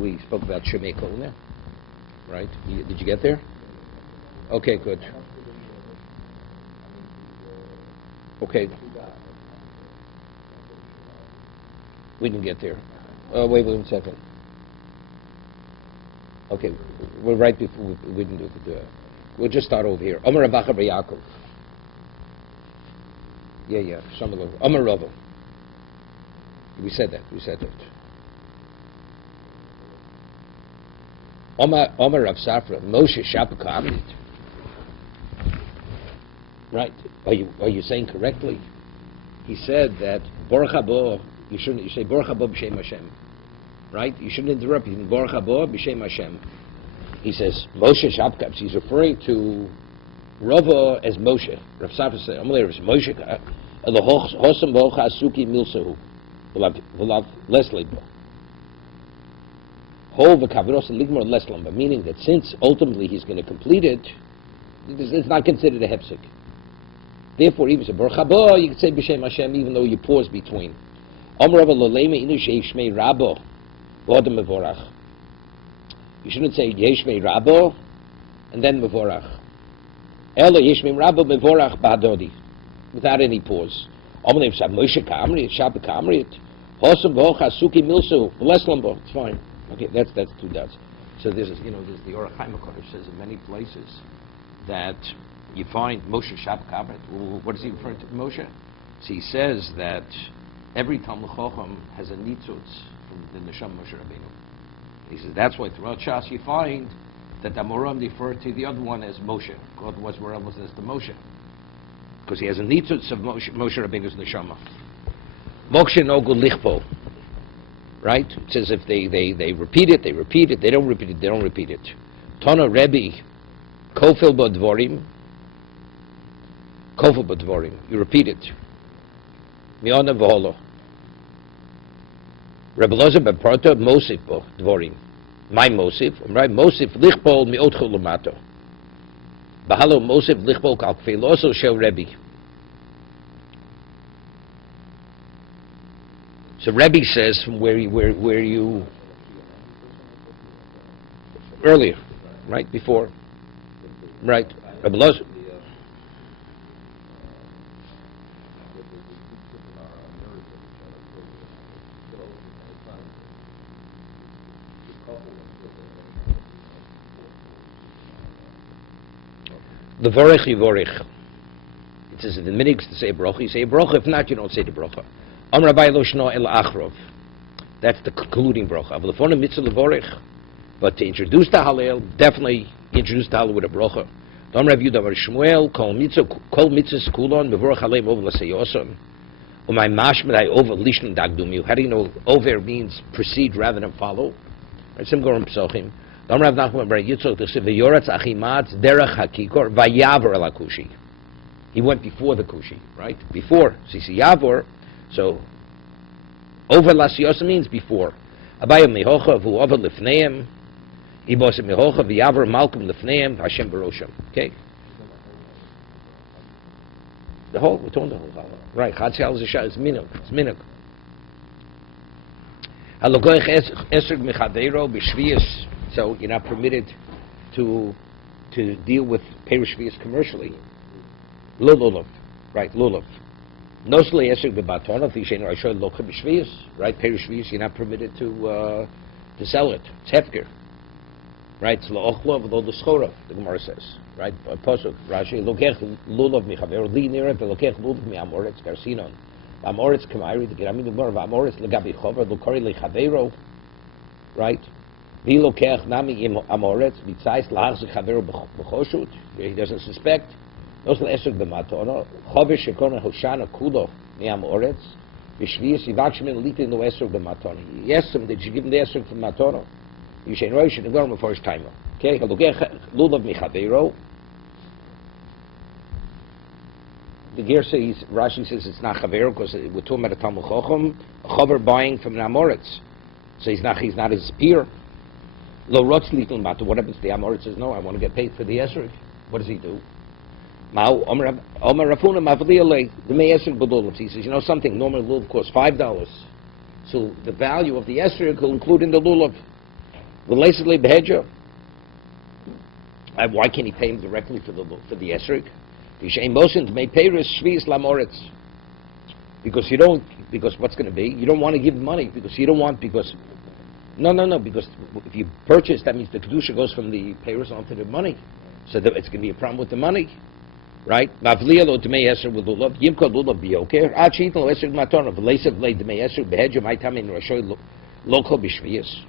We spoke about Shemei Kona, right? Did you get there? Okay, good. Okay. We didn't get there. Wait 1 second. Okay, we're right before we didn't do it. We'll just start over here. Omer Rabacha Bar Yaakov. Yeah. Some of them. Omer Rava. We said that. Omer Rav Safra. Moshe Shapaka Amrit. Right. Are you saying correctly? He said that Baruch Habo. You say Baruch Habo b'Shem Hashem. Right? You shouldn't interrupt. You say Baruch Habo b'Shem Hashem. He says Moshe Shapka. He's referring to Rava as Moshe. Rav Safra said, "Amalei is Moshe. The Hosam Bocha Asuki Milsahu. V'lav Lesleba. Hol v'Kavros Ligmor Leslamba." Meaning that since ultimately he's going to complete it, it's not considered a hepsik. Therefore, even say Baruch Habo, you can say b'Shem Hashem, even though you pause between. Omer Rava Lolema Inu Sheishmei Rabo V'Odem Mevorach. You shouldn't say Yeshmei Rabo and then Mevorach. Elo Yeshmei Rabo Mevorach Ba'adodi, without any pause. Omer Rava Moshe Kamri, Shabbat Kamri, Hosam V'Ocha Suki Milsu Leslambo. It's fine. Okay, that's 2 dots. So this is the Orach Chaim HaKadosh says in many places that you find Moshe Shabbat Kamri. What is he referring to, Moshe? So he says that every Talmud Chacham has a nitzutz from the Neshama Moshe Rabbeinu. He says that's why throughout Shas you find that the Amoram refer to the other one as Moshe. Otherwise, where else is the Moshe? Because he has a nitzutz of Moshe Rabbeinu's Neshama. Mokshe Nogu Lichpo. Right? It says if they repeat it, they repeat it. They don't repeat it, they don't repeat it. Tana Rebbe Kofil Bodvorim. Kofil Bodvorim. You repeat it. Miona V'Holo. Rebbe Lozer Ben Parto Mosif Bo Dvorim. My Mosif. Right? Mosif Lichpol Miot Chulumato. Bahalo Mosif Lichpol Kal Kfeiloso Shel Rebbe. So Rebbe says from where you earlier, right before, right? Rebbe Lozer. The Vorech Yivorech. It says in the minutes to say bracha. You say bracha. If not, you don't say the bracha. Am Rabbi Lo Shno El Achrov. That's the concluding bracha. But to introduce the Hallel, definitely introduce the Hallel with a bracha. Am Rabbi Yudah Bar Shmuel Kol Mitzvahs Kulon Mevorach Aleim Over L'Seyoson. Umay Mashmed I Over Lishn Dagdum. How do you know over means proceed rather than follow? Right? Sim Gorim Psochim. He went before the Kushi, right? Before. So you see Yavor, so over Lasiyos means before. Abaya Mehocha, Vu over Lifneim, Ibos Mehocha, Vyavor Malcolm Lifneim, Hashem Barosham. Okay? We're talking the whole Hallel. Right, Chatzal is a shah, it's minuk. It's minuk. Halogoich Esrog Mechadero, Bishvias. So you're not permitted to deal with Perushvias commercially. Lulav, right? Lulav. Nosle esek bebatona fishen ra'ishoy locha b'shvias, right? Perushvias you're not permitted to sell it. It's hefker, right? It's la'ochlov lo l'schorov. The Gemara says, right? Pasuk Rashi lokech lulav michaver li nira velokech lulav mi'amoretz garsinon. Amoretz k'mayri the Gemara v'amoretz legabi chover lokori lechavero, right? He doesn't suspect. He asked him, did you give him the esrog from Matono? You say, no, you should have gone the first time. Okay? The Ger says, Rashi says it's not Chavero because we're talking about a Talmud Chacham, a Chaver buying from an Amoretz. So he's not his peer. Lo rotz little matter. What happens? The Amoritz says, no, I want to get paid for the esrog. What does he do? The may esrog b'lulav. He says, you know something? Normally lulav costs $5. So the value of the esrog will include in the lulav. V'leisele behedja. Why can't he pay him directly for the esrog? Because you don't. Because what's going to be? You don't want to give money because you don't want because. No. Because if you purchase, that means the kedusha goes from the payers onto the money, so that it's going to be a problem with the money, right? Mavliya lo dmei esrog with lulav yimkol lulav biyoker. Ad sheitn lo esrog matana v'leisav le dmei esrog behedja my time in rashoy local b'shviyas.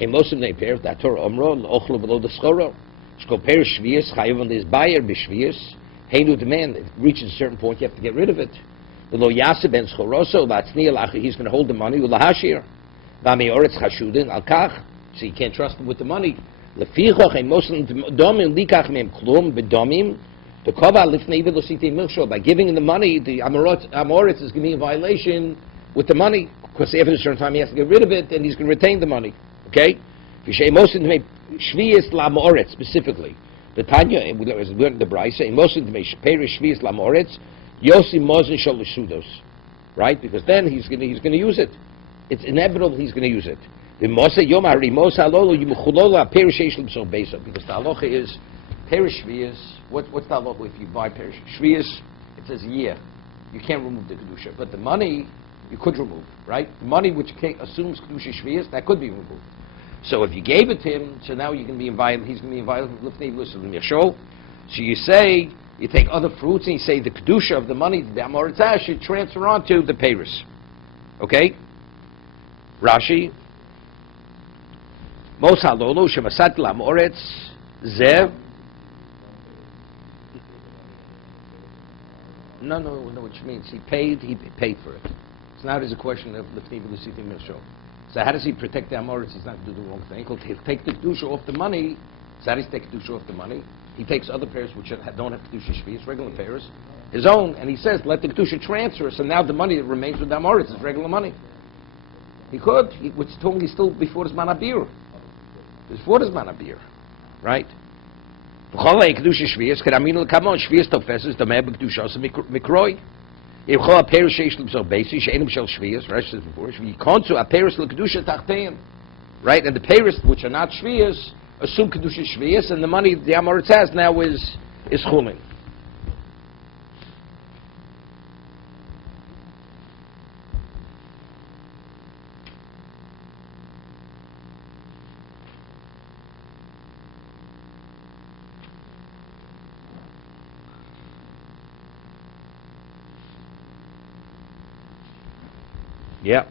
A mosim nei per that Torah omro l'ochlo v'lo d'schoro. Shko per shviyas chayav on this buyer b'shviyas. Heinu demand. It reaches a certain point, you have to get rid of it. V'lo yaseh ben schoroso v'atzniya lachi. He's going to hold the money u'lahashir. V'ami oretz chashudin al kach. So you can't trust him with the money. Lefichoch a mosim domim likach mem klum b'domim. The kova lifnei v'lositei milsho. By giving him the money, the amoritz is going to be in violation with the money. Because after a certain time he has to get rid of it, and he's going to retain the money. Okay? Shviyas lamoretz specifically. The Tanya, as we learned in the Brisa, Emosin Perish Shviyas lamoretz, Yosi Mosin Shalushudos. Right? Because then he's going to use it. It's inevitable he's going to use it. Because the halacha is Perish Shviyas. What's the halacha if you buy Perish Shviyas? It says a year. You can't remove the kedusha, but the money you could remove, right? The money which assumes kedusha shviyas, that could be removed. So if you gave it to him, so now you can be inviolate. He's going to be inviolate. So you say you take other fruits and you say the kedusha of the money, the amoritah, should transfer onto the payers. Okay? Rashi. Mos halolo shemasat lamoretz zev. No, which means he paid for it. So now there's a question of Lefnei V'Lusitim Milsho. So how does he protect the Amoritz? He's not going to do the wrong thing. He'll take the Kedusha off the money. So how does he take Kedusha off the money? He takes other pairs which don't have Kedusha Shviyas, regular pairs, his own, and he says, let the Kedusha transfer, so now the money that remains with the Amoritz is regular money. He could, which told me he's still before his Manabir. Before his Manabir, right? If Chol Aperis Sheish L'B'Sor Beisi She'enim Shel Shviyas, Rashi says before, Yikon to Aperis L'Kedusha Tachtein, right? And the Paris which are not Shviyas assume Kedusha Shviyas, and the money the Amoritz has now is Chulin. Yeah.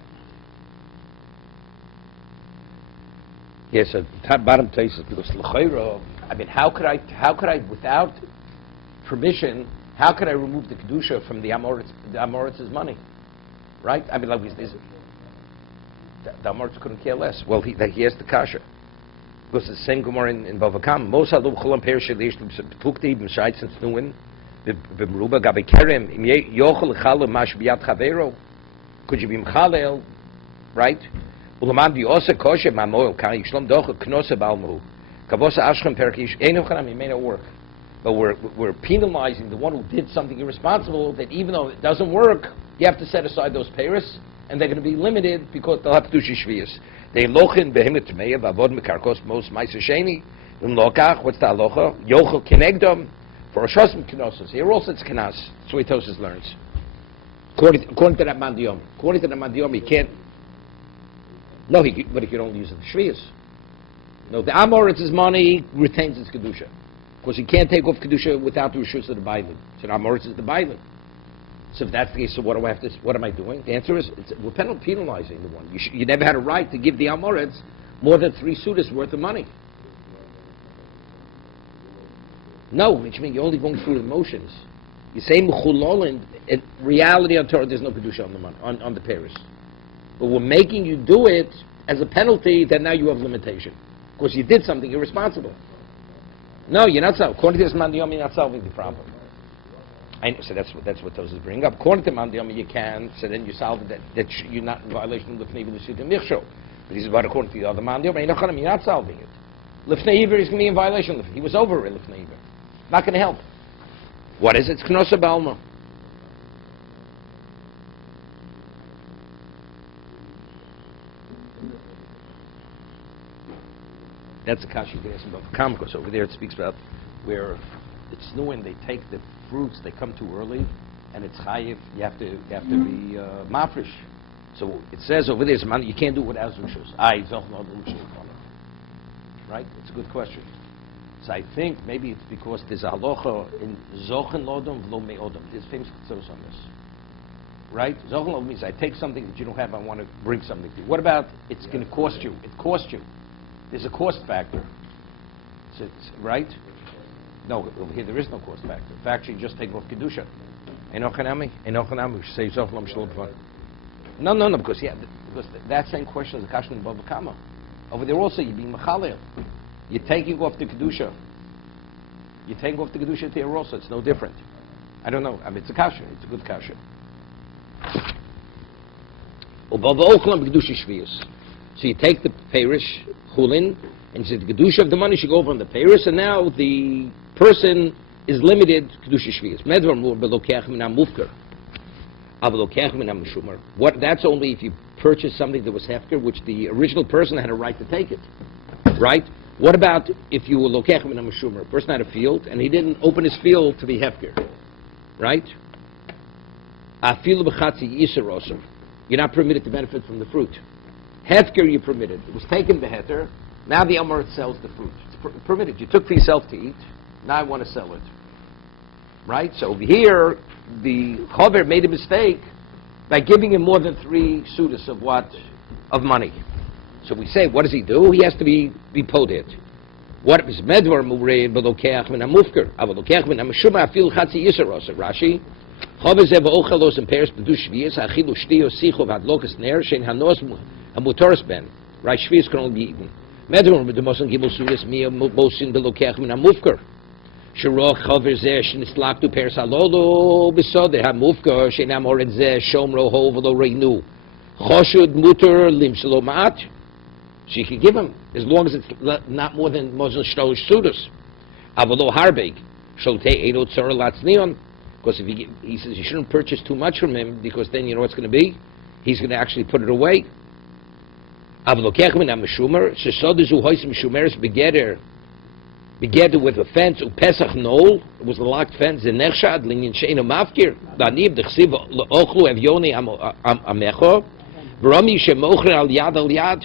Yes, so bottom places because l'chayro. I mean, how could I without permission? How could I remove the kedusha from the Amoritz's money? Right? I mean, like the Amoritz couldn't care less. Well, he has the kasha because it's the same Gemara in Bava Kama. Most halom cholam perishalish tukti b'shayt since nuin b'meruba gabe kerem im yochel chalom mash biyad chavero. Could you be mchalel, right? Ulamad v'yosa kosher mamoil kan yishlom docha knosa balmu. Kavosa ashchem perikish enochanam. It may not work, but we're penalizing the one who did something irresponsible. That even though it doesn't work, you have to set aside those payers, and they're going to be limited because they'll have to do shviyas. They lochin behemet tmeya v'avod mekarkos mos ma'aser sheni. Lokach. What's the halacha? Yochel kenegdom for Roshos knossos. Here also it's kenas. That's what Tosas learns. According to that mandiyom. According to the mandiyom, he can't. No, but he can only use it for shviyas. No, the Amoritz's money retains its kedusha, because he can't take off kedusha without the reshus of the Bailim. So the Amoritz is the Bailim. So if that's the case, so what do I have to? What am I doing? The answer is we're penalizing the one. You never had a right to give the Amoritz more than 3 sudas worth of money. No, which means you're only going through the motions. You say mechulolin. In reality, on Torah, there's no kedusha on the money, on the payers. But we're making you do it as a penalty that now you have limitation. Because you did something irresponsible. No, you're not solving. According to this mandiyom, you're not solving the problem. So that's what those is bringing up. According to mandiyom, you can. So then you solve it that you're not in violation of lifnei v'lusitim michsho. But this is what according to the other mandiyom, you're not solving it. Lifnei iver is going to be in violation. He was over it. Lifnei iver. Not going to help. What is it? It's knosa balma. That's a kasha you can ask about Kama, because over there it speaks about where it's new and they take the fruits, they come too early, and it's chayiv. You have to be mafresh. So it says over there, you can't do it without zushus. Right? It's a good question. So I think maybe it's because there's a halacha in zochen lodom v'lo me'odom. There's famous tzos on this. Right? Zochen lodom means I take something that you don't have, I want to bring something to you. What about it's going to cost you? It costs you. There's a cost factor. So it's, right? No, over here there is no cost factor. In fact, you just take off kedusha. Enochanami, we say zochen lodom shalom b'van. No, because that same question is the kashan in Bava Kama. Over there also, you're being mechalel. You're taking off the kedusha. You're taking off the kedusha there also. It's no different. I don't know. I mean, it's a kasha. It's a good kasha. So you take the parish chulin, and you say the kedusha of the money should go over on the parish, and now the person is limited kedusha shviyas. Medvar mur belokech minam mufker. What? That's only if you purchase something that was hefker, which the original person had a right to take it, right? What about if you were lokech min ha-meshumer? A person had a field and he didn't open his field to be hefker, right? Afilu b'chatzi yisur osur. You're not permitted to benefit from the fruit. Hefker you're permitted. It was taken beheter. Now the Amor sells the fruit. It's permitted. You took for yourself to eat. Now I want to sell it, right? So over here, the Chover made a mistake by giving him more than 3 sudas of what? Of money. So we say, what does he do? He has to be poded. What is medvar murei belokeach min hamufker? Avolokeach min hameshuma afil chatzi yisaros. Rashi. Chover zev ochalos and pears bedu shviyas achilu shtio sicho vadlokas ner shein hanos hamutoros ben. Right, shviyas can only be eaten. Medvar bedemosan gibel sudas mia mosin belokeach min hamufker. Shirok chover zeh shnislaktu pears halolo besode hamufker sheinam ored zeh shomro hovelo reinu. Choshud muter lim shalomat. She could give him as long as it's not more than Moshe Shtosh Sudas. Avalo Harbeg, Sholte Edo Tzora Latznion. Because if he says you shouldn't purchase too much from him, because then you know what's going to be? He's going to actually put it away. Avalo Kechmin Amashumer, Shesodezu Hois Mishumeres Begeder with a fence, Upesach Nol, it was a locked fence, Zenechshad, Linyan Sheino Mafkir, Danib, the Chsiv, Ochlu, Evioni Amecho, Vrami Shemocher al Yad.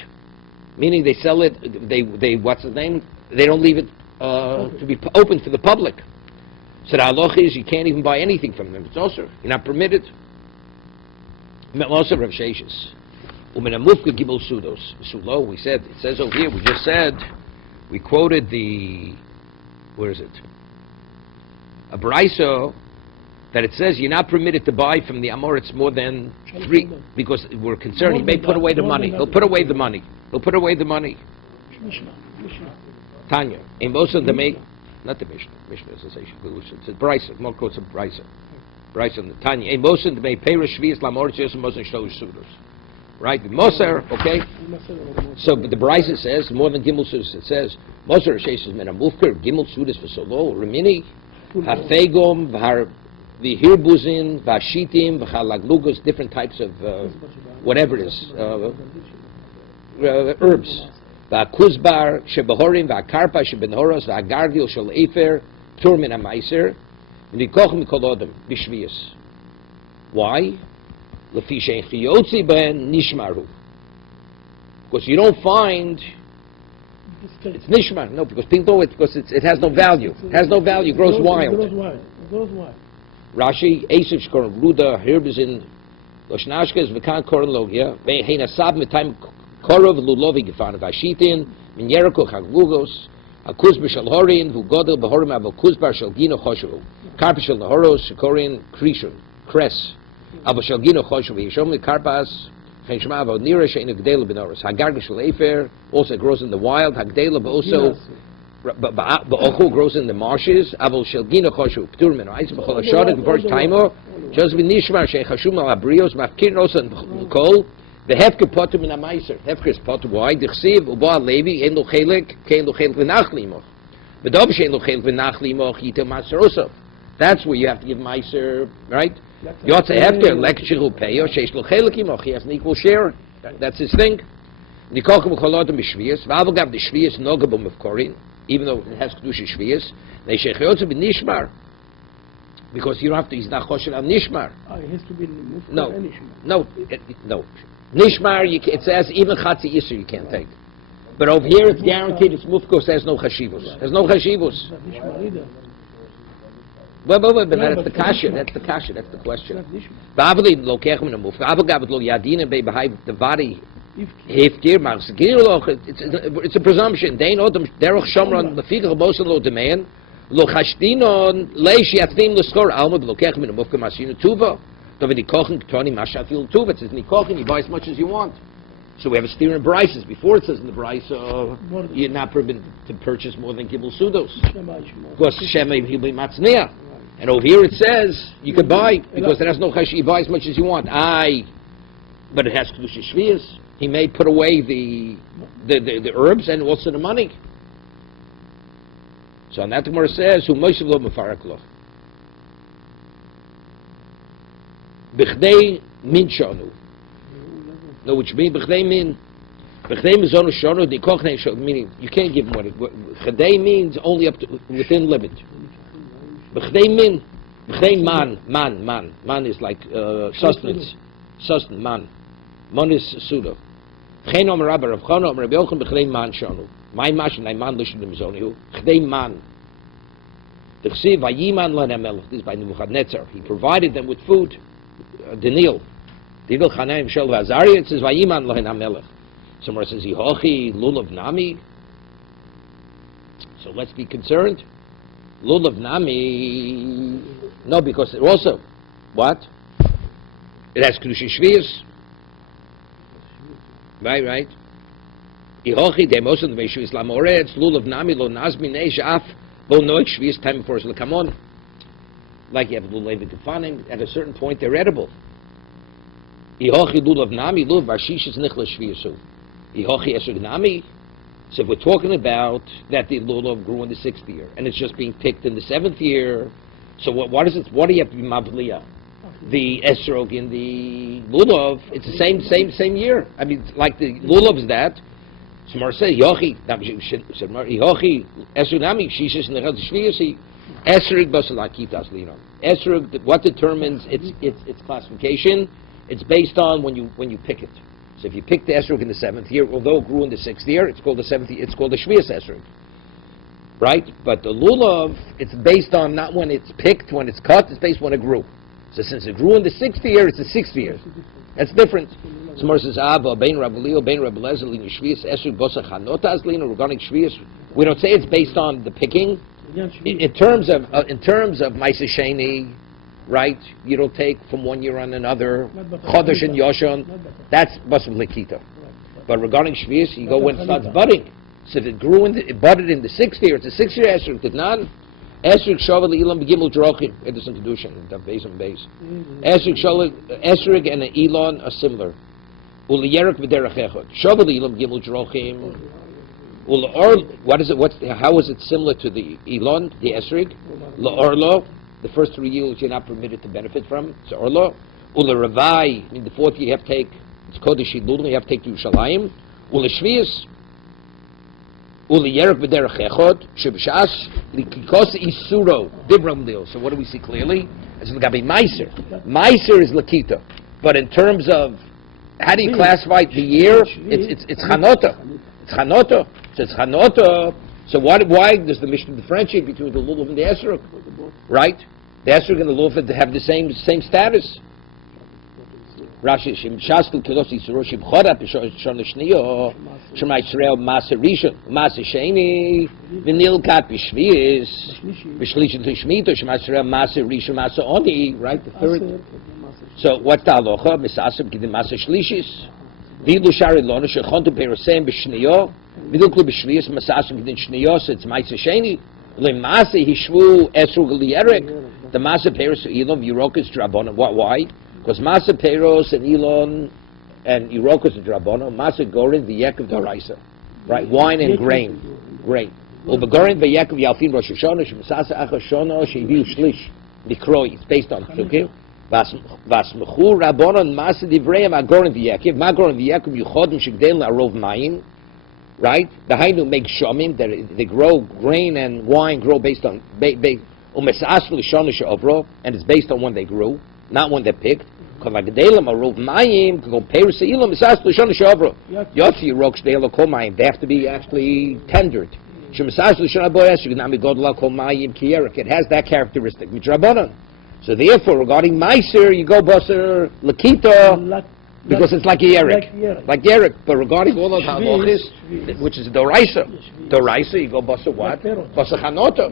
Meaning they sell it, they what's his name? They don't leave it to be open for the public. So the halacha is you can't even buy anything from them. It's also, you're not permitted. Also Rav Sheshes. Umenamufka gibel sudos. Sulo, we said, it says over here, we just said, we quoted the, where is it? A braiso, that it says you're not permitted to buy from the Amoritz more than 3, because we're concerned he may put away the money. He'll put away the money. Tanya. In most of the not the Mishnah. Mishnah is a it's a Brisa. More quotes of Brisa. Brisa and the Tanya. In most of the Perish Shvius Lamoritz and Mosen Shtosh Sudos. Right? The Moser, okay? So but the Brisa says more than Gimel Sudas. It says Moser Sheshes Men Amufker Gimel Sudas for Solo Remini Hafegom V'Har V'Hirbuzin V'Ashitim V'Chalaglugos, different types of whatever it is. Herbs. V'akuzbar shebehorim v'akarpa shebenhoros v'agargil shel efer ptur min ha'maiser v'nikoch mikol odem b'shviyas. Why? Lefi shein chiyotzi ben nishmaru. Because you don't find it's nishmar. No, because people because it has no value. It has no value. It grows wild. It grows wild. Rashi Esav shkoron ruda herbs in loshnashkes v'kan koron logia ve'heinasab mitayim Korov lulovi gefan vashitin min Yeriko chaglugos akuz b'shel horin v'godel b'horim aval kuzbar shel gino choshevu karpa shel nahoros shekorin krishon kres aval shel gino choshevu yishom karpas chenshma aval nira she'ina gdela b'noros hagarga shel efer also grows in the wild hagdela also ba'ochu grows in the marshes aval shel gino choshevu p'tur min ha'is b'chol ha'shodet b'vorsh taimo just v'nishmar she'chashum al abrios mafkirin also kol. The hefker potu min ha-meiser. Hefker is potu. Why? Dichsiv uba levi ein lo chelik kein lo chelik v'nach limoch. V'dov she'en lo chelik v'nach limoch yitel maser osov. That's where you have to give meiser, right? Yotze hefker lek shiru peyo sheish lo chelik imoch. He has an equal share. That's his thing. Nikochim Cholodom B'Shvias, V'Avogav the Shvias Nogabum of Korin, even though it has Kedusha Shvias, they Shechayotzu B'Nishmar, because you don't have to, he's not Choshen al Nishmar. It has to be Mufkar No, and Nishmar. no. Nishmar, it says even Chatzi Yisr you can't take. But over here it's guaranteed it's Mufkos, has no Chashivus. Has no Chashivus. Not Nishmar either. But that's the kasha, that's the question. Not Nishmar. V'Avli Lokechem Nemuf, V'Avogav Lo Yadina Be'Behai the body. If It's a presumption. They know them. Derech Shomron lefikach bosen lo deman lo chashdinon leish yatzim l'skor alma b'lokechem in a mufka masinu tuva. David nikochen ktoni mashafil tuva. It says nikochen, you buy as much as you want. So we have a steer in Bryces. Before it says in the Bryce, you're not permitted to purchase more than Gibel Sudos. Because Shema he'll be matzniah. And over here it says you could buy because it has no chash. You buy as much as you want. But it has kedusha shvius. He may put away the herbs and also the money. So on that the Gemara says, "Hu Moshe lo mefarak lo." B'chdei min shonu. No, which means b'chdei min zonu shonu nikochnei shonu. Meaning you can't give money. B'chdei means only up to within limit. B'chdei min, b'chdei man is like sustenance, man. Man is pseudo. Geen om Rabbi Rav Chana, om Rabbi Yochanan b'chdei man shonu. My mashin, my man lishon demizonihu. B'chdei man. The chsiv vayiman lanemelech. This is by Nebuchadnezzar. He provided them with food. Daniel. Divil Chanaim Shel Vazariah. It says vayiman lanemelech. Somewhere it says Yihochi lulav nami. So let's be concerned. Lulav nami. No, because it also what? It has kedusha shvius. Right. Ihochi de most of the Meshu Islam Oretz lulav nami lo nazmi neish af lo noik shvius time for us to come on. Like you have lulav kefanim, at a certain point they're edible. Ihochi lulav nami lulav varshish is nichla shviusu. Ihochi esug nami. So if we're talking about that the lulav grew in the 6th year and it's just being picked in the 7th year, so what is it? What do you have to be mavliya? The esrog in the lulav, it's the same year. I mean, like the lulav is that. Somar says yochi yochi esrogami shishis nechad shviyasi esrog basalakitas lino. Esrog, what determines its classification? It's based on when you pick it. So if you pick the esrog in the 7th year, although it grew in the 6th year, it's called the 7th. It's called the shviyas esrog, right? But the lulav, it's based on not when it's picked, when it's cut. It's based on when it grew. So since it grew in the 6th year, it's the 6th year. That's different. Somewhere says Ava, Bein Rabbi Leo, Bein Rabbi Lezer, Lino Shvius, Esrog Bosa Chanotaz Lino, regarding Shvius. We don't say it's based on the picking. In terms of Maisa Sheni, right? You don't take from one year on another. Chodesh and Yoshon, that's Basam Lekita. But regarding Shvius, you go when it starts budding. So if it grew it budded in the 6th year, it's a 6th year Esrog Tidnan. Esrog Shavel Elam Begimel Drochim. It doesn't Kedushin. The base and base. Esrog and an Elon are similar. Uliyerek v'derech echad. Shavel Elam Begimel Drochim. What is it? How is it similar to the Elon, the Esrog? La'orlo. The first 3 years you're not permitted to benefit from. It's Orlo. Ula Ravai. I mean, the 4th year you have to take. It's Kodesh Yidlul. You have to take to Yerushalayim. Ula Shvius. Uli Yerek v'derech echad sheb'shas likikos isuro dibram lil. So what do we see clearly? It's l'gabi meiser. Meiser is lakita, but in terms of how do you classify the year? It's chanota. It's chanota. So it's chanota. So why does the Mishnah differentiate between the lulav and the esrog? Right? The esrog and the lulav have the same status. Rashi shimshastul kilosi suroshim choda pishon shniyo shemay Yisrael masa rishon masa sheni v'nilkat b'shvius b'shlishin tishmito shemay Yisrael masa rishon masa oni, right? The third. So what's the halacha? Misasim kidim masa shlishis v'ilu shari lona shechontu perosem b'shniyo v'duklu b'shvius masasim kidim shniyo. So it's masa sheni l'masa hishvu esrog liyerek the masa peros ilom yirokas drabona. Why? Because Masa Peros and Elon and Irokas and Drabono, Masa Gorin v'Yekov Daraisa, right? Wine and grain. Ubegorin v'Yekov Yalfin Rosh Hashanah Shemsasa Achashono Shehiu Shlish Mikroi. It's based on Psukim. Was mechur Rabbanon Masa Divreim Agorin V'Yekiv, Magorin V'Yekiv Yuchodim Shigdel Arov Mayim, right? The Hainu make Shomim, they grow, grain and wine grow based on, and it's based on when they grew, not when they're picked. They have to be actually tendered. It has that characteristic. So therefore, regarding Meiser, you go Basar Lakita, because it's like a Yerek. Like Yerek. But regarding all of Halachis, which is Doraisa, you go Basar what? Basar Chanota.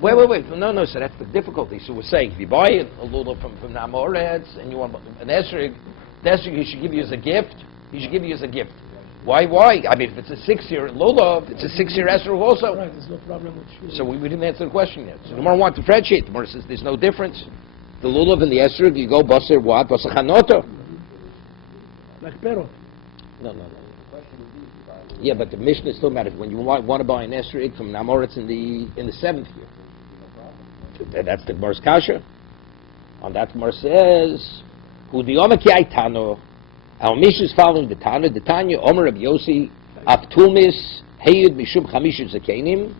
Wait. No, so that's the difficulty. So we're saying, if you buy a lulav from Namoretz and you want an esrog, the esrog he should give you as a gift. Why? I mean, if it's a 6-year lulav, it's a 6-year esrog also. Right, there's no problem with shviyas. So we didn't answer the question yet. So the Gemara wants to differentiate. The Gemara says there's no difference. The lulav and the esrog, you go basar what? Basar chanota. Like pero. No. Yeah, but the Mishnah still matters. When you want to buy an esrog from Namoretz in the 7th year, that's the Gemara's kasha. On that Gemara says, "Hu diyomaki aitano." Our Mishnah is following the Tana. The Tanya Omer Rabbi Yossi Avtumis Heyud Mishum Chamishu Zakenim.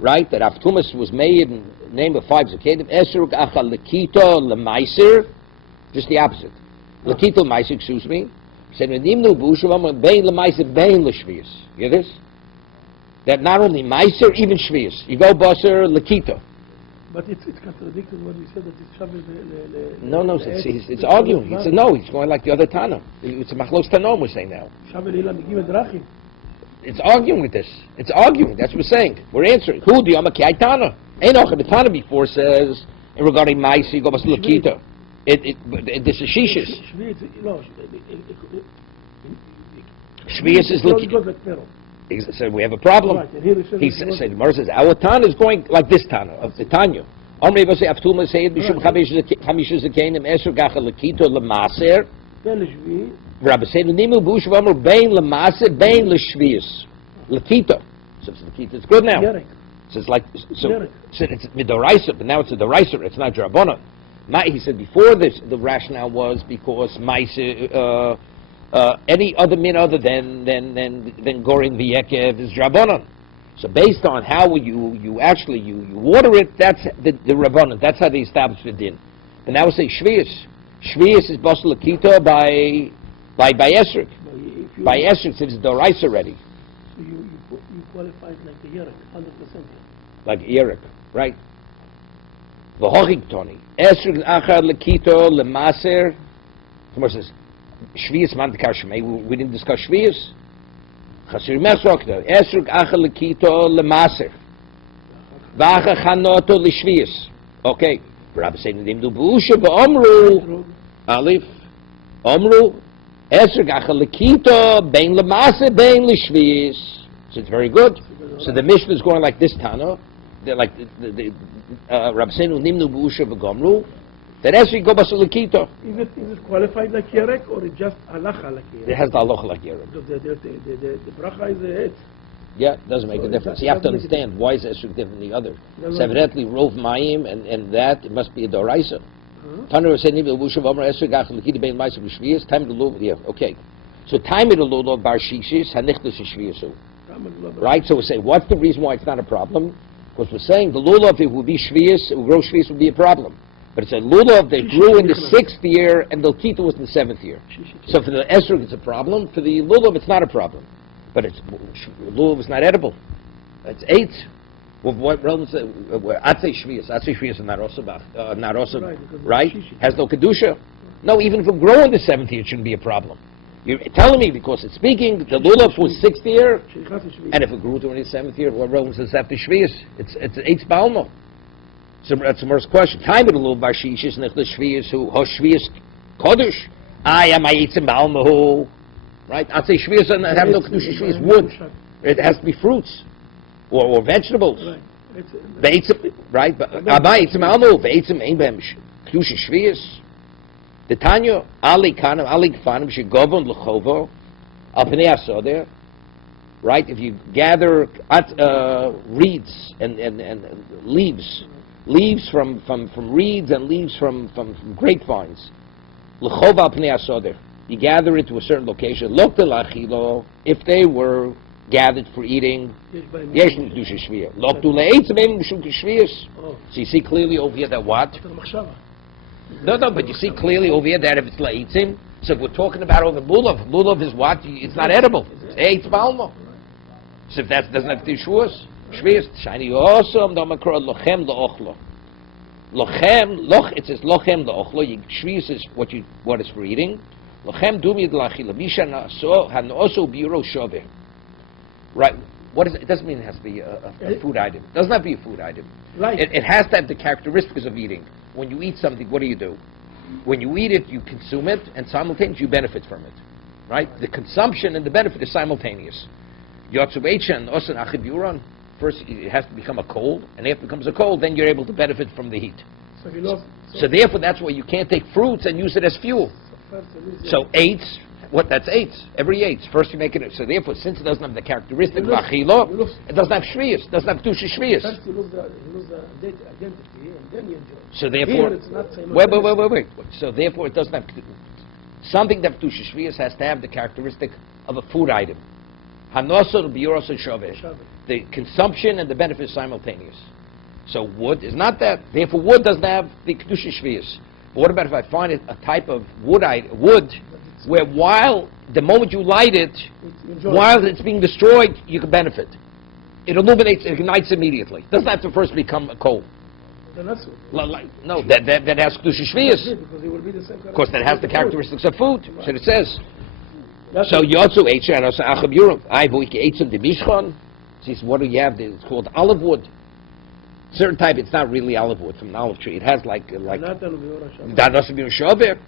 Right, that Avtumis was made in the name of 5 Zakenim. Esrog Achal Lekito Lemaiser. Just the opposite. Lekito Lemaiser. Excuse me. Said Nedimnu Bushavam Bein Lemaiser Bein Leshvius. You hear this? That not only Meiser, even Shvius. You go Basar Lekito. But it's contradicted when we said that it's Shabbos. No, it's arguing. He said no, he's going like the other Tana. It's a Machlos Tanom we're saying now. It's arguing with this. It's arguing. That's what we're saying. We're answering. Who the Yomaki Tana? Ain't the Tana before says regarding Ma'isi, you go Basar Lekito. This is Shishis. Shvius is Lekito. He said, we have a problem. Right, He said, Gemara says, our Tana is going like this Tana, of the Tanya. Omri Basi Avtuma Seyd Mishum Chamishu Zakenim Esr Gacha Lekito Lemaser. Rabbi said, Nimu Bush Vamur Bain Lemaser, Bain Leshvius. Lekito. So Lekito, it's good now. So it's like, so it's Midoraisa, but now it's a Doraisa, it's not Drabona. He said, before this, the rationale was because Maisa, any other min other than Gorin V'Yekev is Rabbanon. So based on how you actually water it, that's the Rabbanon. That's how they establish the din. But now we say Shvius. Shvius is Basar Lekito by Esrog. By Esrog, it's Dorais already. So you qualified like the Yerek, 100%. Like Yerek, right? V'hochik Toni. Esrog Achar Lekito Lemaser. Someone says, Shvius Mantikar Shmei. We didn't discuss Shvius. Chasir Mesrokta. Esrog Achar Lekito Lemaser. V'achar Chanoto L'Shvius. Okay. Rabbi said, Nimdu B'usha B'omru. Alif. Omru. Esrog Achar Lekito Bein Lemaser Bein L'Shvius. So it's very good. So the Mishnah is going like this Tana. They're like Rabbi said, Nimdu B'usha B'gomru. That Esrog go Basar Lekito. Is it qualified like Yerek or it just halacha like Yerek? It has the halacha like Yerek. Because the bracha is a hit. Yeah, it doesn't make a difference. You have to understand why is Esrog different than the other. So evidently, Rov Mayim and that, it must be a Doraisa. Tanur said, Nibil Bushav Amar Esrog Achal Lekito Bein Ma'aser B'Shvius. Time to lulav. Yeah, okay. So time to lulav bar shishis hanichtus shviusu. Right. So we say, what's the reason why it's not a problem? Because we're saying the lulav, if it would be shvius, it would grow shvius, would be a problem. But it's a lulav that grew in the 6th year, and the Lekito was in the 7th year. So for the Esrog, it's a problem. For the lulav, it's not a problem. But lulav is not edible. It's 8. What relevance? I'd say shvius. I'd say shvius is not also right? Has no kedusha. No, even if it grew in the 7th year, it shouldn't be a problem. You're telling me because it's speaking the lulav was 6th year, and if it grew during the 7th year, what relevance is after shvius? It's 8 balmo. So that's the first question. Time it a little bar shishis nech the shvius who shvius kodesh. I am eitzim balmo. Right? I'd say shvius and have no kedusha. Shvius wood. It has to be fruits or vegetables. Ve'etzim, right? But abay eitzim balmo. Ve'etzim ein behem kedusha shvius. The Tanya ali kanem ali gfanim shegovon lechovo al pnei asoder. Right? If you gather reeds and leaves leaves from reeds and leaves from grapevines. L'chova pnei asoder. You gather it to a certain location. Lokte lachilo, if they were gathered for eating, yesh kedusha shviyah. Loktu le'etzim em mishum k'shviyas. So you see clearly over here that what? No, but you see clearly over here that if it's le'etzim, so if we're talking about over lulav is what? It's not edible. It's eitz balmo. So if that doesn't have tishuas, shviyas, shiny also, damakra lochem la'ochlo. Lochem, it says lochem la'ochlo. Shviyas is what is for eating. Lochem dumi d'lachila. Misha hanoso biro shover. Right. What is it? It doesn't mean it has to be a food item. It doesn't have to be a food item. Right. It has to have the characteristics of eating. When you eat something, what do? When you eat it, you consume it, and simultaneously you benefit from it. Right? The consumption and the benefit is simultaneous. First, it has to become a cold, and after it becomes a cold, then you're able to benefit from the heat. So therefore, that's why you can't take fruits and use it as fuel. So eights. What? That's eights. Every eights. First you make it. So therefore, since it doesn't have the characteristic of achilo, it doesn't have shviyas. Doesn't have kedusha shviyas. First you lose the identity, and then you enjoy. So therefore, wait. So therefore, it doesn't have something that kedusha shviyas has to have the characteristic of a food item. Hanosor biyoros and shovesh. The consumption and the benefit is simultaneous. So wood is not that. Therefore, wood doesn't have the kedusha shviyas. But what about if I find it a type of wood where while the moment you light it, while it's being destroyed, you can benefit. It illuminates, it ignites immediately. It doesn't have to first become a coal. No, that has kedusha shviyas. Of course, that has the characteristics of food. So it says. So yotzu eitzim and also achab yurim. I voike eitzim de mishchon. See, what do you have? It's called olive wood. Certain type, it's not really olive wood from an olive tree. It has like danos b'yoshover.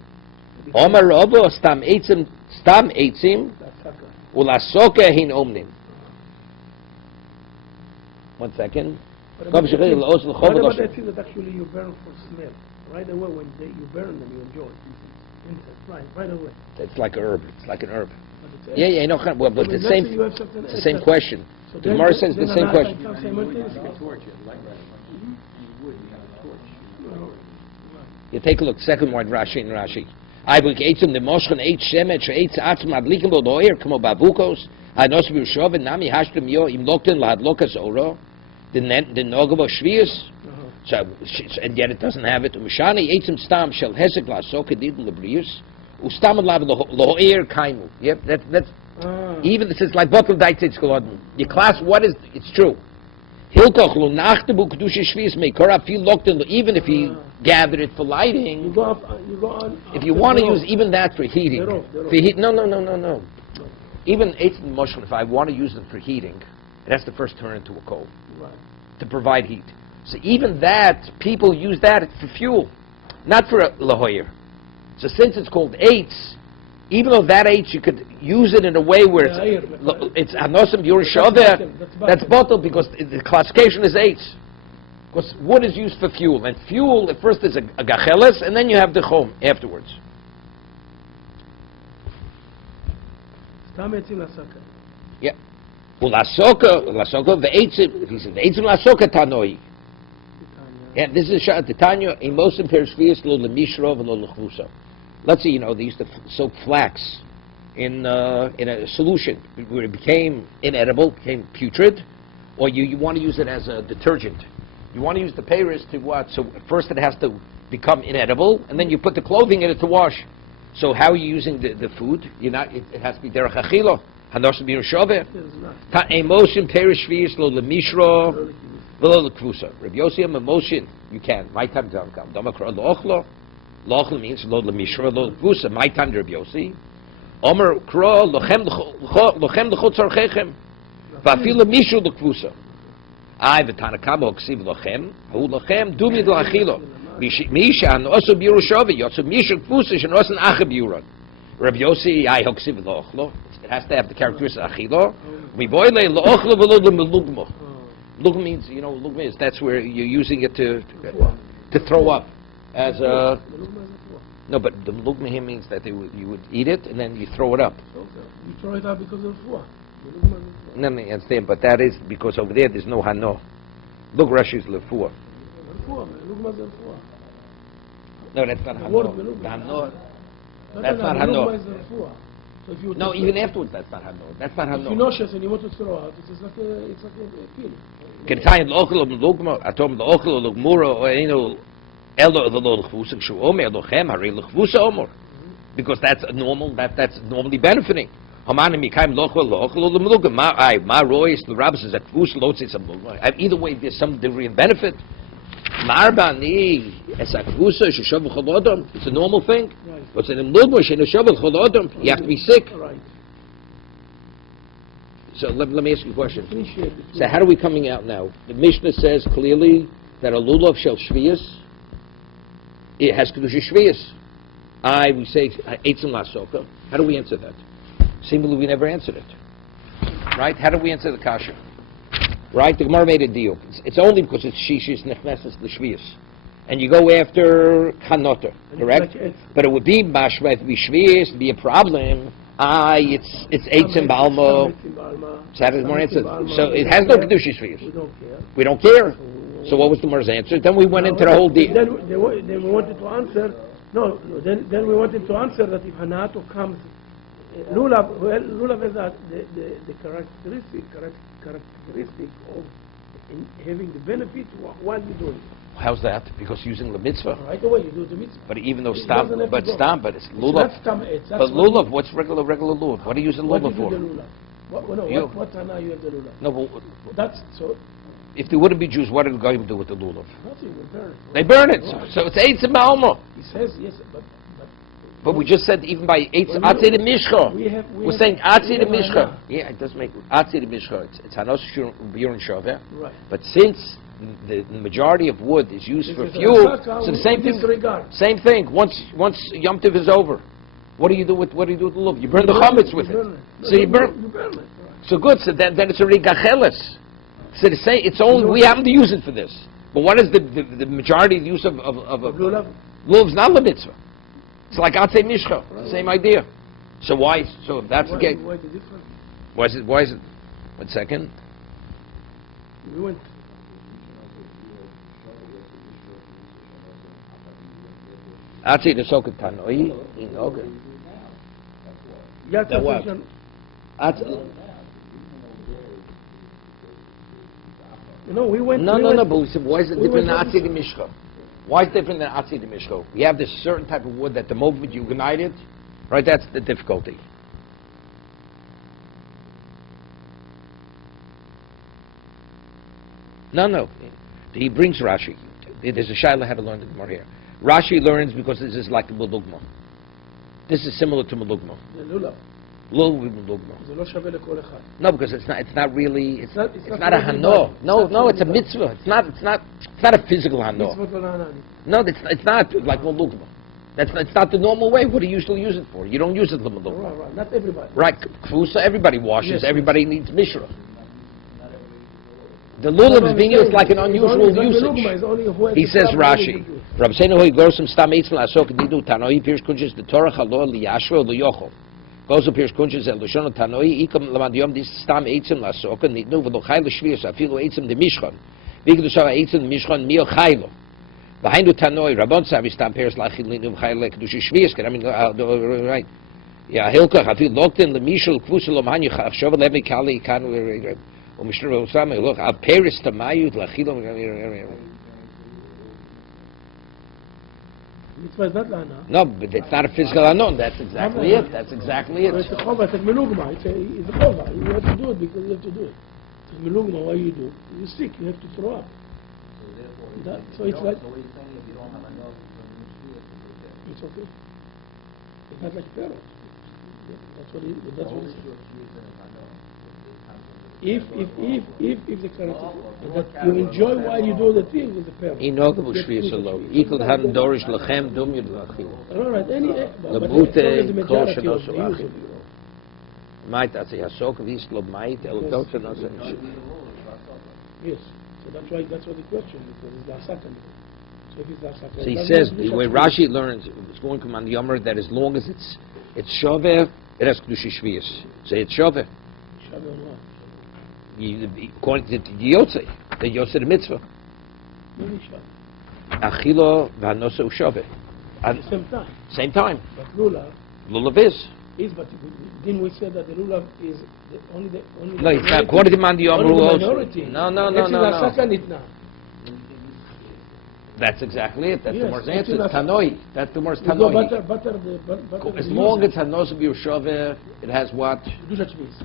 Omar Rabo stam eitzim ulasoka hin omnim. 1 second. What about that thing that actually you burn for smell? Right away when you burn them, you enjoy. Right away. It's like a herb. It's like an herb. Yeah, no. Well, but it's the same question. So the Gemara says the same question. You take a look. Second one, Rashi and Rashi. I will eat some the moshchen eat shemet she'eat atzm adlikim lo doer kamo babukos hanos b'yushov and nami hashtem yo im lokten lahadlokas oro the nogavo shvius. So and yet it doesn't have it. Umshani eat some stam shel hesek lasoke did lebrius ustam lav loer kaimu. Yep, that's even this is like bottle diet. It's called your class. What is it's true. Hilkoch lo nachte bu kedusha shvius meikora feel lokten even if he gathered it for lighting. You go on, if you want to use even that for heating, for heat, no. Even eitzim moshel, if I want to use it for heating, it has to first turn into a coal to provide heat. So even that, people use that for fuel, not for a lahoyer. So since it's called eitz, even though that eitz you could use it in a way where it's anosim yorushover, that's bottled because the classification is eitz. Because wood is used for fuel, and fuel at first is a gacheles, and then you have the chom afterwards. Yeah. Well, lasoka ve'etzim. He said ve'etzim lasoka tanoi. Yeah, this is the Tanya. In most perishvius lo lemishrov and lo lechvusa. Let's say they used to soak flax in a solution where it became inedible, became putrid, or you want to use it as a detergent. You want to use the peiros to what? So first it has to become inedible, and then you put the clothing in it to wash. So how are you using the food? It has to be derech achilo. Hanos b'yoshover. Ta emotion peiros shvius lo lemishro v'lo lekvusa. Rabbi Yossi emotion you can. My time to come. Damakra lo'ochlo. Lo'ochlo means lo lemishro lo lekvusa. My time to Rabbi Yossi. Omer kro lochem l'chot tzarchechem. Va'afil lemishro lekvusa. I v'tanakamo ksiv lochem, hu lochem dumi d'achilo. Misha an oso b'yerushovi, yotso misha kfusish an osan acha b'yuron. Rabbi Yossi, I hoksiv lo'ochlo. It has to have the characteristic of achilo. Miboyle lo'ochlo v'lo l'melugmo. Lugma means, lugma is that's where you're using it to throw up as a. No, but the lugma here means that you would eat it and then you throw it up. You throw it up because of fuah. No, I understand, but that is because over there's no hano. Look, Rashi's lefua. refuah, lugma is refuah. No, that's not The word hanor. melugma. The hanor. No, That's not lugma hanor. is refuah. So if you No, even afterwards, that's not hanor. That's not if you hanor. nauseous and you want to throw out, it's like a pill. Can I the ochel of lugma? I told him the ochel of lugmura or elo the lo lechvusa kshu omer lochem hari lechvusa omer, because that's a normal. That's normally benefiting. Hamanim yikaim lochel lochel lugma. Ma rois the rabbis says that kvus lo tzitz lugma. Either way, there's some degree of benefit. Marbani es a kvusa sheshav cholodom. It's a normal thing. Right. But in lugma sheshav cholodom, you have to be sick. Right. So let me ask you a question. Appreciate it. So how are we coming out now? The Mishnah says clearly that a lulav shel shvius, it has kedusha shvius. We say eitzim lasoka. How do we answer that? Seemingly we never answered it. Right? How do we answer the kasha? Right? The Gemara made a deal. It's only because it's shishis nechnesses the shvius. And you go after chanoter, correct? But it would be mashma, if it be shvius, it'd be a problem. It's eitzim balmo. So that is more answer. So it has no kedusha shvius. We don't care. We don't care. So what was the Gemara's answer? Then we went into the whole deal. Then we wanted to answer. No. Then we wanted to answer that if hanato comes, lulav. Well, lulav is the characteristic of in having the benefit while we do it. How's that? Because using the mitzvah. Right away you do the mitzvah. But even though It stam, doesn't have but to go. stam, but it's It's lulav. not stam, it's But lulav, what's regular lulav? What are you using What lulav do you for? do the lulav? What hana you have the lulav? No, but That's so. if they wouldn't be Jews, what did the goyim do with the lulav? Nothing will burn it. They burn it. So it's eitzim balmo. He says yes, But we just said even by eitz Well, atzei de mishcha. we We're have- saying atzei de we have mishcha. hana. Yeah, it does make atzei de mishcha. It's hanos biurin shaveh. Right. But since the majority of wood is used This for is a fuel, hasaka, so the we same thing. disregard. Same thing. Once Yom Tov is over, what do you do with the lulav? You burn the chametz with it. So you burn. You burn it. Right. So good. So then it's already gacheles. So to say it's only we happen to use it for this. But what is the majority of the use of Lulav. lulav's not the mitzvah? It's like atzei mishcha. Same idea. So why? So if that's the case, Why the difference? why is it? 1 second. We went. Atzei de soket tanoi. Okay. Yat That what? Hashem- we went. No. But we said, why is it we different than went- atzei de mishcha? Why is it different than atzei de mishcha? We have this certain type of wood that the moment you ignite it, right? That's the difficulty. No. He brings Rashi. There's a shaila how to learn the Gemara here. Rashi learns because this is like the Mulugma. This is similar to Mulugma. The lulav. Mulugma. זה לא שווה לכל אחד. No, because it's not really. It's not not a for hano. everybody. No, It's it's a not for mitzvah. It's not a physical hano. מצוות לא לענני. No, it's not like Mulugma. It's not the normal way. What do you usually use it for? You don't use it for Mulugma. Right. Not everybody. Right, Kfusa, everybody washes, Yes, everybody needs Mishra. The lulav is being used like an unusual usage. He says Rashi. Rabbi Seinu hoi glosum stam eitzim la'asok nidu tanoi pirs kunches the Torah chalo liyashva liyochol. Glosum pirs kunches el lishon tanoi ikam lamad dis stam eitzim la'asok nidu v'lo chai l'shvius afilu eitzim de mishchan. V'igdu shava eitzim de mishchan mio chaylo. Behind the tanoi rabon savi stam pirs lachil nidu v'chai l'kedushi shvius. I mean, right. Yeah, hilkach afil lokten lemishul kvusa lomanyu chashov levi kali kanu. Look, Al Paris to Mayut Lachilom. Mitzvah is not la'ana. No, but it's not a physical unknown. That's exactly it. That's exactly it. It's a chova, it's a melugma. It's a chova. You have to do it because you have to do it. It's a melugma. Why you do? You're sick. You have to throw up. So it's like. It's okay. It's not like parrot. That's what he said. If the character that you enjoy while you do the thing with the parent. Inogabu shviyas alo. Equal han dorish lachem dum yud lachil. All right. Labute kol shenosu achil. Might that's a hasok vis lo might el kol shenosu. Yes. So that's why the question, because it's the second. So if it's the second. So he says the way Rashi learns, it's going to command the Yomer that as long as it's shoveh, it has kedushi shviyas. Say it's shoveh. According to the Yotzei, the Yotzei the mitzvah. Achilo v'hanosa u'shaveh. At the same time. Same time. But lulav Lulav is. but didn't we say that the lulav is only the No, it's not. According to Mandi only the Yomru also. minority? No. That's exactly it. That's the Gemara's answer. It's Tanoi. That's the Gemara's Tanoi. As long as it's Hanosa v'Yushaveh, it has what?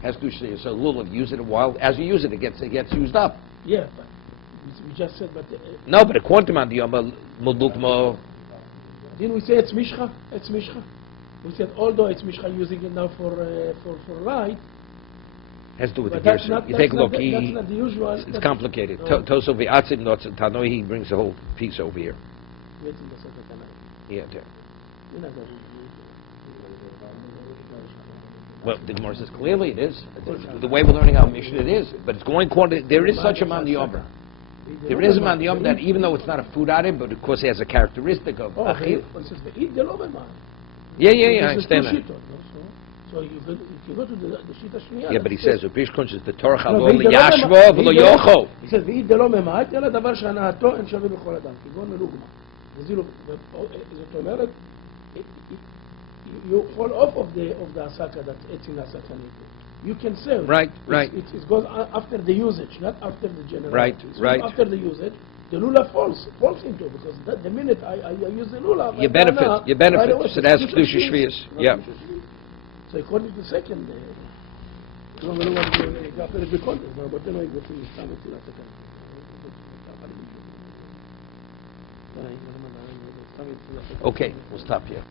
Has Kedusha. So lulav, use it a while. As you use it, it gets used up. Yeah, but we just said, but... No, but according to Mandi Yomru, Mulukmo... Didn't we say it's Mishcha? It's Mishcha. We said, although it's Mishcha using it now for light, has to do with but the that's Gersa. not, You that's take a not look. the, that's not the usual. It's complicated. Toso v'atzim notzim Tanoi. He brings the whole piece over here. Yeah. Well, the Gemara says clearly it is. The way we're learning our Mishnah, it is. But it's going according. There is such a Mandi Yomru. There is a Mandi Yomru that even though it's not a food item, but of course it has a characteristic of achil. Yeah, I understand that. So if you go to the Shita Shmiya... Yeah, but he says, Upishkunch is the Torah Chalom Yashvo V'lo Yocho. He says, ואי דלא ממעט, אלא דבר שהנאתו אין שווה בכל אדם. כגון מלוגמה. זאת אומרת, you fall off of the asaka that's eating asaka. You can sell. Right. It goes after the usage, not after the generation. Right. After the usage, the lulav falls into it, because the minute I use the lulav, you benefit. So that's Kedusha Shvius. Yeah. So according to the second, Okay, we'll stop here.